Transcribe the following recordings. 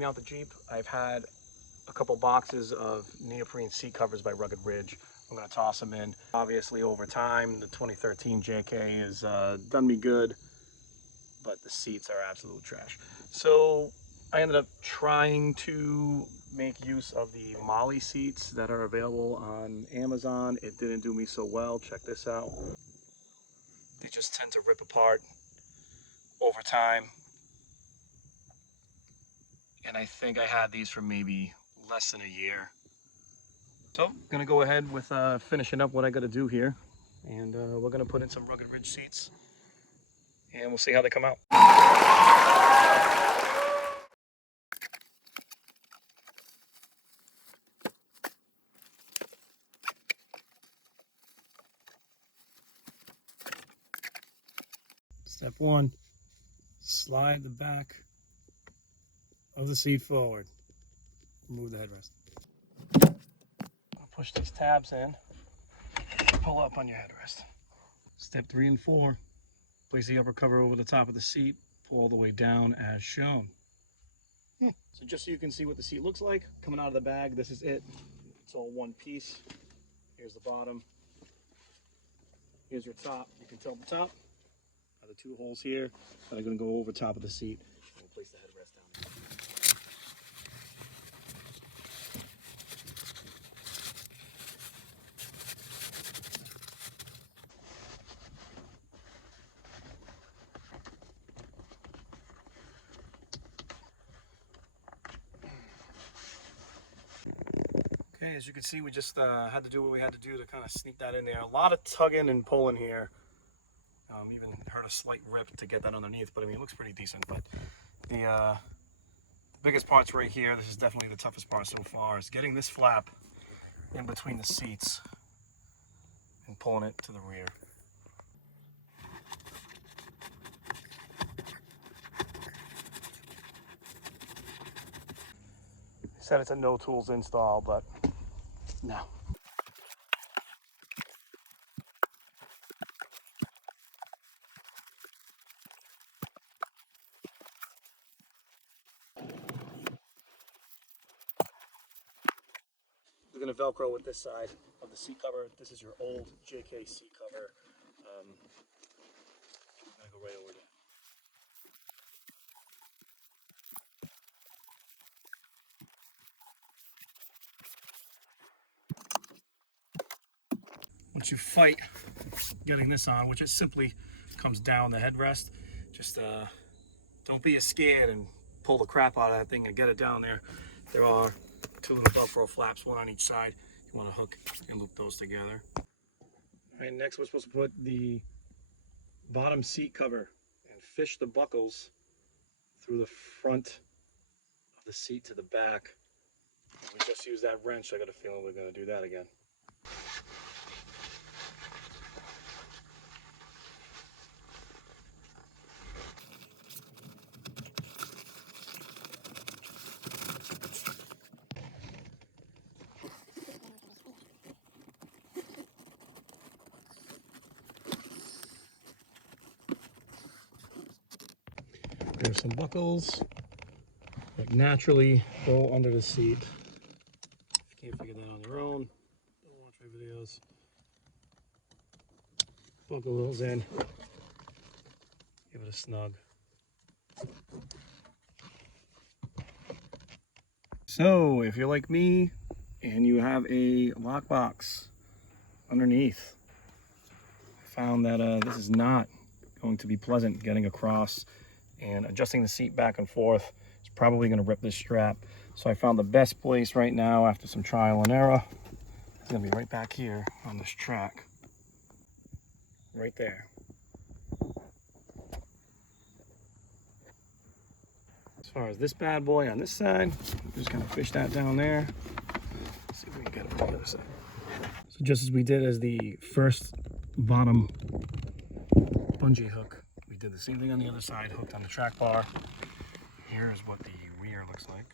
clean out the Jeep, I've had a couple boxes of neoprene seat covers by Rugged Ridge. I'm going to toss them in. Obviously, over time, the 2013 JK has done me good, but the seats are absolute trash. So I ended up trying to make use of the Molly seats that are available on Amazon. It didn't do me so well. Check this out. They just tend to rip apart over time. And I think I had these for maybe less than a year. So gonna go ahead with finishing up what I gotta do here. And we're gonna put in some Rugged Ridge seats and we'll see how they come out. Step one, slide the back of the seat forward. Remove the headrest. I'll push these tabs in, pull up on your headrest. Step 3 and 4, place the upper cover over the top of the seat, pull all the way down as shown. So just so you can see what the seat looks like coming out of the bag, this is it. It's all one piece. Here's the bottom. Here's your top. You can tell the top are the 2 holes here that are going to go over top of the seat. And we'll place the headrest down. Okay, as you can see, we just had to do what we had to do to kind of sneak that in there. A lot of tugging and pulling here. Even heard a slight rip to get that underneath, but I mean, it looks pretty decent. But the biggest part's right here. This is definitely the toughest part so far, is getting this flap in between the seats and pulling it to the rear. Said it's a no tools install, but no. We're going to Velcro with this side of the seat cover. This is your old JK seat cover. I'm going to go right over there. Once you fight getting this on, which it simply comes down the headrest, just don't be scared and pull the crap out of that thing and get it down there. There are 2 little Velcro flaps, 1 on each side. You want to hook and loop those together. All right, next we're supposed to put the bottom seat cover and fish the buckles through the front of the seat to the back. And we just used that wrench. I got a feeling we're going to do that again. There's some buckles that naturally go under the seat. If you can't figure that on your own, don't watch my videos. Buckle those in. Give it a snug. So, if you're like me and you have a lockbox underneath, I found that this is not going to be pleasant getting across, and adjusting the seat back and forth is probably going to rip this strap. So I found the best place right now, after some trial and error, it's going to be right back here on this track. Right there. As far as this bad boy on this side, I'm just going to fish that down there. Let's see if we can get it on the other side. So just as we did as the first bottom bungee hook, we did the same thing on the other side, hooked on the track bar. Here's what the rear looks like.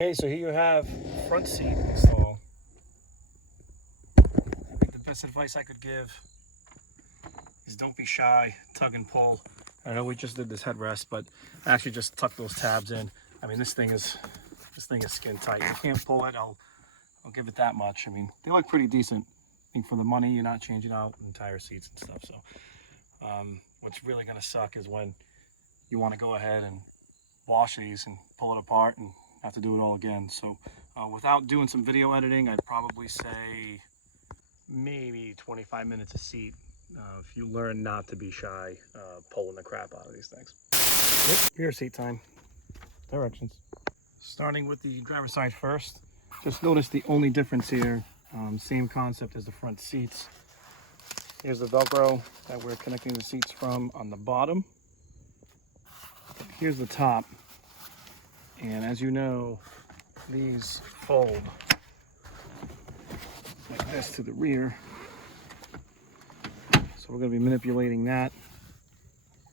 Okay, so here you have front seat install. I think the best advice I could give is don't be shy, tug and pull I know we just did this headrest, but I actually just tucked those tabs in. I mean, this thing is skin tight. You can't pull it. I'll give it that much. I mean, they look pretty decent. I think for the money, you're not changing out entire seats and stuff. So what's really going to suck is when you want to go ahead and wash these and pull it apart and have to do it all again. So without doing some video editing, I'd probably say maybe 25 minutes a seat. If you learn not to be shy, pulling the crap out of these things. Yep, rear seat time. Directions. Starting with the driver's side first. Just notice the only difference here, same concept as the front seats. Here's the Velcro that we're connecting the seats from on the bottom. Here's the top. And as you know, these fold like this to the rear. So we're going to be manipulating that,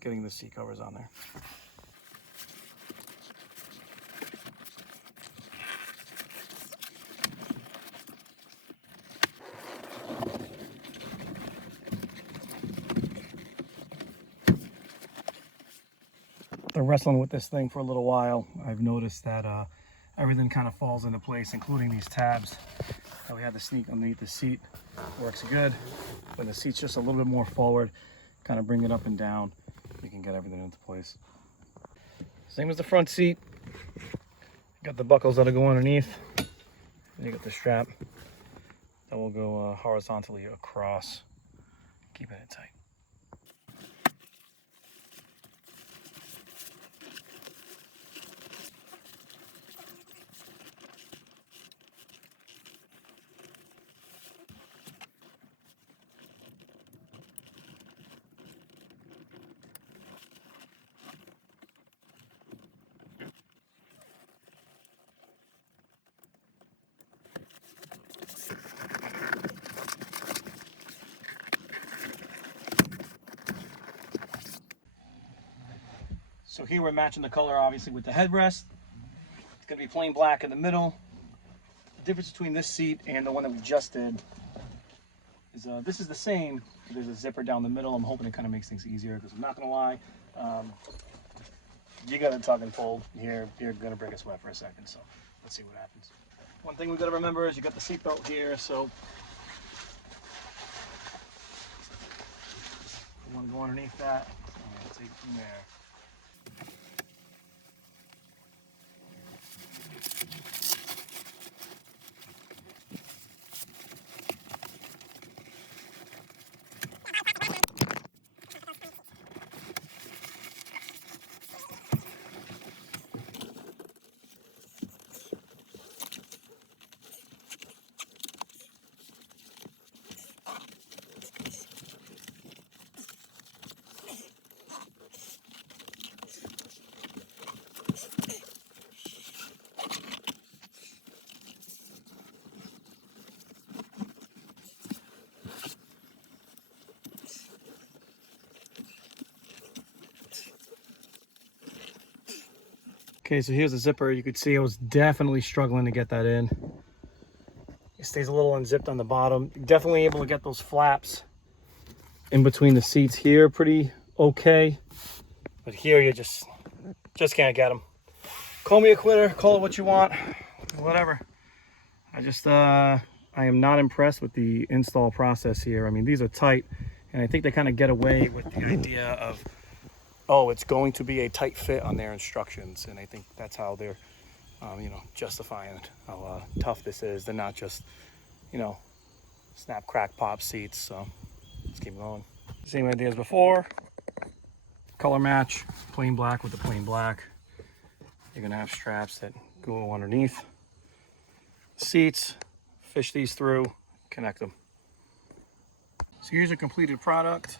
getting the seat covers on there. After wrestling with this thing for a little while, I've noticed that everything kind of falls into place, including these tabs that we have the sneak underneath the seat. Works good. When the seat's just a little bit more forward, kind of bring it up and down, you can get everything into place. Same as the front seat. Got the buckles that'll go underneath. You got the strap that will go horizontally across, keeping it tight. So here we're matching the color obviously with the headrest. It's going to be plain black in the middle. The difference between this seat and the one that we just did is this is the same. There's a zipper down the middle. I'm hoping it kind of makes things easier because I'm not going to lie. You got to tug and pull here. You're going to break a sweat for a second. So let's see what happens. One thing we've got to remember is you got the seat belt here. So you want to go underneath that and take it from there. Okay, so here's the zipper. You could see I was definitely struggling to get that in. It stays a little unzipped on the bottom. Definitely able to get those flaps in between the seats here pretty okay. But here you just can't get them. Call me a quitter, call it what you want, whatever. I am not impressed with the install process here. I mean, these are tight, and I think they kind of get away with the idea of, oh, it's going to be a tight fit on their instructions, and I think that's how they're, justifying how tough this is. They're not just, snap, crack, pop seats. So let's keep going. Same idea as before. Color match, plain black with the plain black. You're gonna have straps that go underneath seats. Fish these through, connect them. So here's a completed product.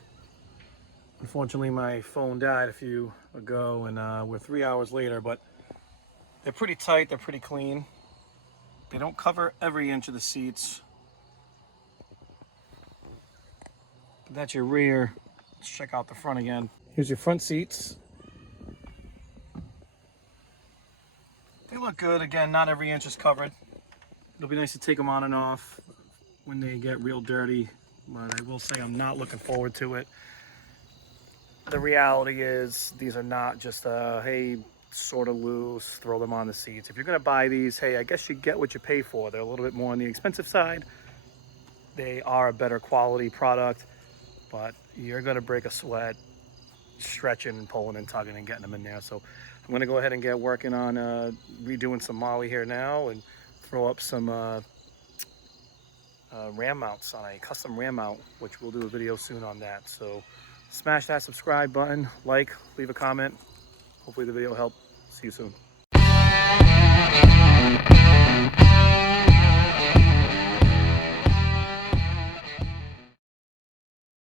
Unfortunately, my phone died a few ago, and we're 3 hours later, but they're pretty tight, they're pretty clean. They don't cover every inch of the seats. But that's your rear. Let's check out the front again. Here's your front seats. They look good. Again, not every inch is covered. It'll be nice to take them on and off when they get real dirty, but I will say I'm not looking forward to it. the reality is these are not just hey, sort of loose, throw them on the seats. If you're gonna buy these, hey, I guess you get what you pay for. They're a little bit more on the expensive side. They are a better quality product, but you're gonna break a sweat stretching and pulling and tugging and getting them in there. So I'm gonna go ahead and get working on redoing some Molly here now and throw up some ram mounts on a custom ram mount, which we'll do a video soon on that. So smash that subscribe button, like, leave a comment. Hopefully the video helped. See you soon.